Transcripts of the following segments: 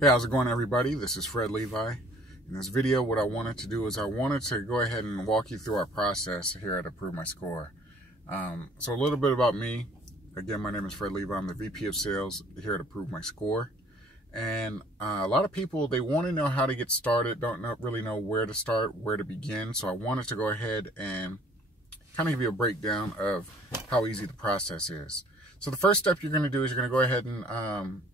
Hey, how's it going, everybody? This is Fred Levi. In this video, what I wanted to do is I wanted to go ahead and walk you through our process here at Approve My Score. So a little bit about me. Again, my name is Fred Levi. I'm the VP of Sales here at Approve My Score. And a lot of people, they want to know how to get started, don't really know where to start, where to begin. So I wanted to go ahead and kind of give you a breakdown of how easy the process is. So the first step you're going to do is you're going to go ahead and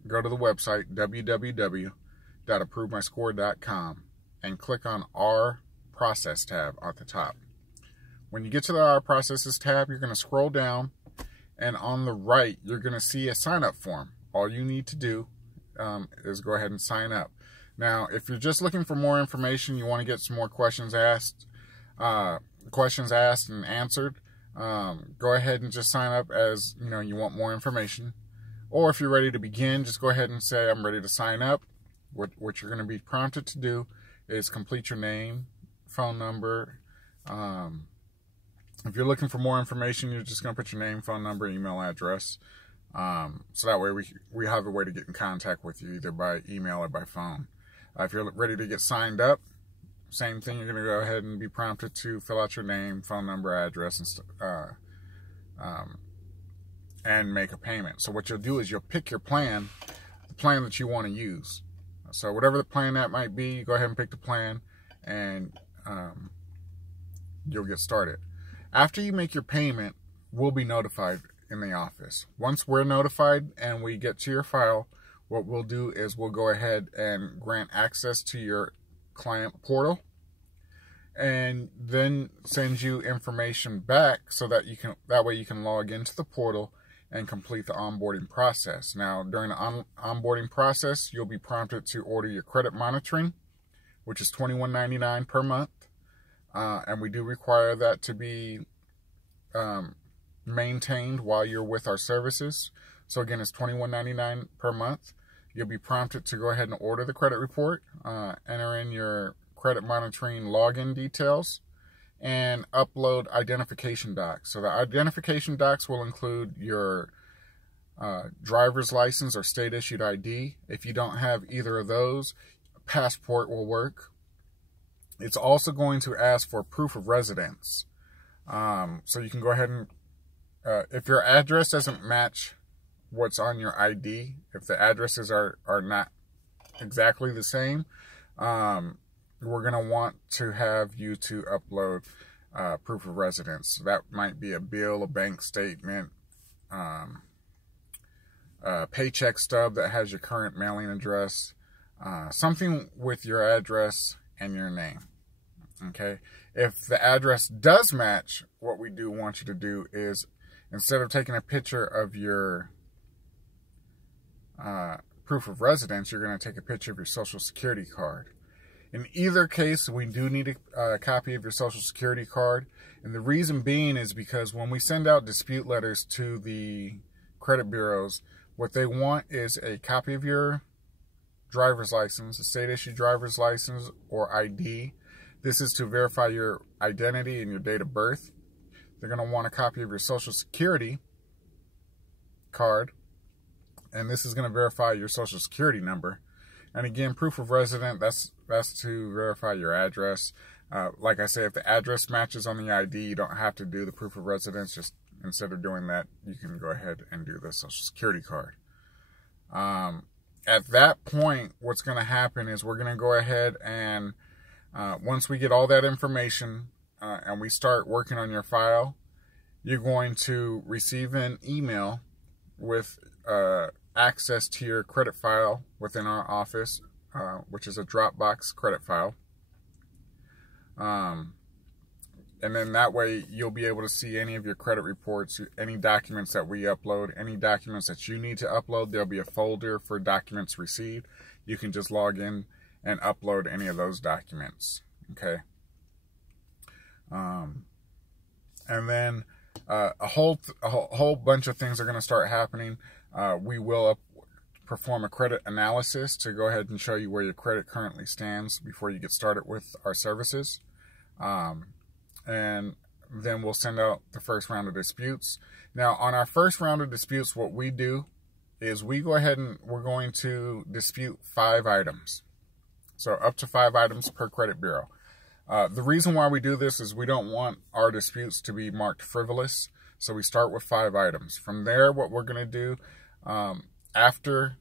go to the website, www.approvemyscore.com, and click on Our Process tab at the top. When you get to the Our Processes tab, you're going to scroll down, and on the right, you're going to see a sign-up form. All you need to do is go ahead and sign up. Now, if you're just looking for more information, you want to get some more questions asked and answered, go ahead and just sign up as you want more information. Or if you're ready to begin, just go ahead and say I'm ready to sign up. What you're going to be prompted to do is complete your name, phone number. If you're looking for more information, you're just going to put your name, phone number, email address, so that way we have a way to get in contact with you either by email or by phone. If you're ready to get signed up, same thing, you're going to go ahead and be prompted to fill out your name, phone number, address, and make a payment. So what you'll do is you'll pick your plan, the plan that you want to use. So whatever the plan that might be, you go ahead and pick the plan, and you'll get started. After you make your payment, we'll be notified in the office. Once we're notified and we get to your file, what we'll do is we'll go ahead and grant access to your client portal, and then send you information back so that that way you can log into the portal and complete the onboarding process. Now, during the onboarding process, you'll be prompted to order your credit monitoring, which is $21.99 per month, and we do require that to be maintained while you're with our services. So again, it's $21.99 per month. You'll be prompted to go ahead and order the credit report, enter in your credit monitoring login details, and upload identification docs. So the identification docs will include your driver's license or state-issued ID. If you don't have either of those, passport will work. It's also going to ask for proof of residence. So you can go ahead and, if your address doesn't match what's on your ID, if the addresses are not exactly the same, we're going to want to have you to upload proof of residence. So that might be a bill, a bank statement, a paycheck stub that has your current mailing address, something with your address and your name. Okay. If the address does match, what we do want you to do is, instead of taking a picture of your proof of residence, you're going to take a picture of your social security card. In either case, we do need a copy of your social security card. And the reason being is because when we send out dispute letters to the credit bureaus, what they want is a copy of your driver's license, a state-issued driver's license or ID. This is to verify your identity and your date of birth. They're going to want a copy of your social security card, and this is going to verify your social security number. And again, proof of resident, that's to verify your address. Like I say, if the address matches on the ID, you don't have to do the proof of residence. Just instead of doing that, you can go ahead and do the social security card. At that point, what's going to happen is we're going to go ahead and once we get all that information and we start working on your file, you're going to receive an email with access to your credit file within our office, which is a Dropbox credit file. And then that way you'll be able to see any of your credit reports, any documents that we upload, any documents that you need to upload. There'll be a folder for documents received. You can just log in and upload any of those documents. Okay. And then a whole bunch of things are going to start happening. We will perform a credit analysis to go ahead and show you where your credit currently stands before you get started with our services. And then we'll send out the first round of disputes. Now, on our first round of disputes, what we do is we go ahead and we're going to dispute 5 items. So up to 5 items per credit bureau. The reason why we do this is we don't want our disputes to be marked frivolous. So we start with 5 items. From there, what we're going to do, after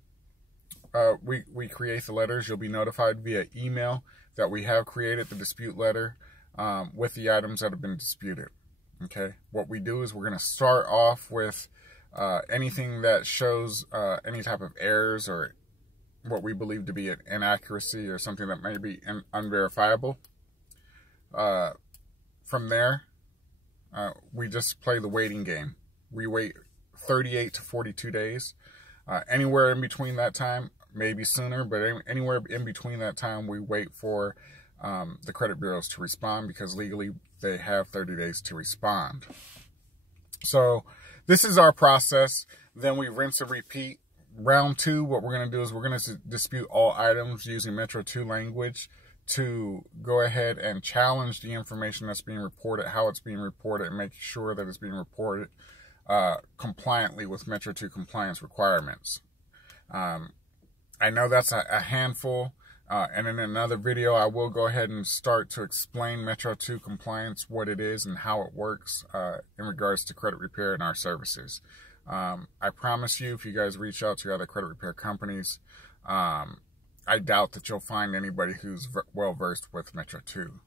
we create the letters, you'll be notified via email that we have created the dispute letter with the items that have been disputed. Okay. What we do is we're going to start off with anything that shows any type of errors or what we believe to be an inaccuracy or something that may be unverifiable. From there, we just play the waiting game. We wait 38 to 42 days. Anywhere in between that time, maybe sooner, but anywhere in between that time, we wait for the credit bureaus to respond, because legally they have 30 days to respond. So this is our process. Then we rinse and repeat. Round 2, what we're going to do is we're going to dispute all items using Metro 2 language to go ahead and challenge the information that's being reported, how it's being reported, and make sure that it's being reported compliantly with Metro 2 compliance requirements. I know that's a handful, and in another video I will go ahead and start to explain Metro 2 compliance, what it is and how it works in regards to credit repair and our services. I promise you, if you guys reach out to other credit repair companies, I doubt that you'll find anybody who's well versed with Metro 2.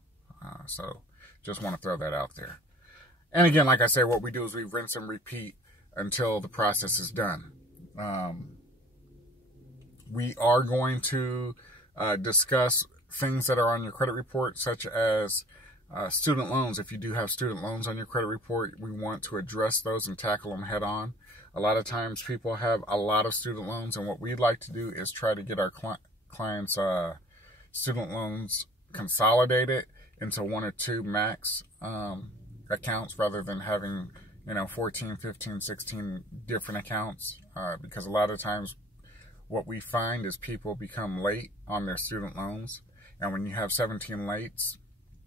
So just want to throw that out there. And again, like I said, what we do is we rinse and repeat until the process is done. We are going to discuss things that are on your credit report, such as student loans. If you do have student loans on your credit report, we want to address those and tackle them head on. A lot of times people have a lot of student loans, and what we'd like to do is try to get our clients' student loans consolidated into 1 or 2 max accounts, rather than having 14, 15, 16 different accounts, because a lot of times what we find is people become late on their student loans, and when you have 17 lates,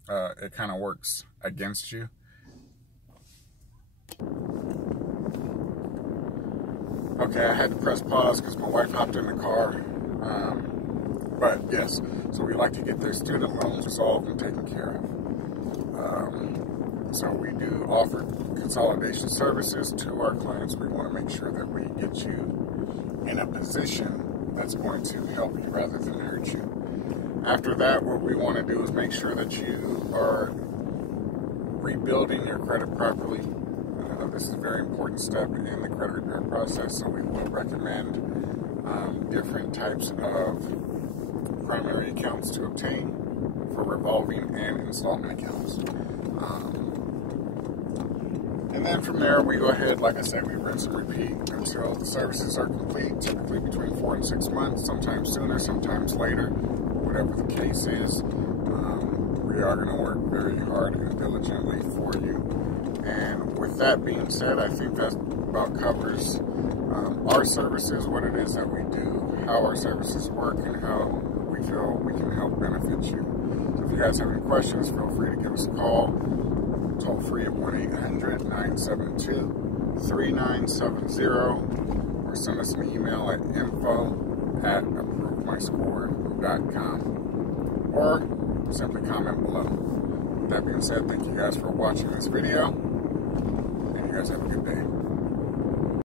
it kind of works against you. Okay, I had to press pause because my wife hopped in the car. But yes, so we like to get their student loans resolved and taken care of. So we do offer consolidation services to our clients. We want to make sure that we get you in a position that's going to help you rather than hurt you. After that, what we want to do is make sure that you are rebuilding your credit properly. This is a very important step in the credit repair process, so we will recommend different types of primary accounts to obtain for revolving and installment accounts. And then from there, we go ahead, like I said, we rinse and repeat until the services are complete, typically between 4 and 6 months, sometimes sooner, sometimes later, whatever the case is. We are going to work very hard and diligently for you. And with that being said, I think that about covers our services, what it is that we do, how our services work, and how we feel we can help benefit you. So if you guys have any questions, feel free to give us a call. Toll free at 1-800-972-3970, or send us an email at info@approvemyscore.com, or simply comment below. With that being said, thank you guys for watching this video, and you guys have a good day.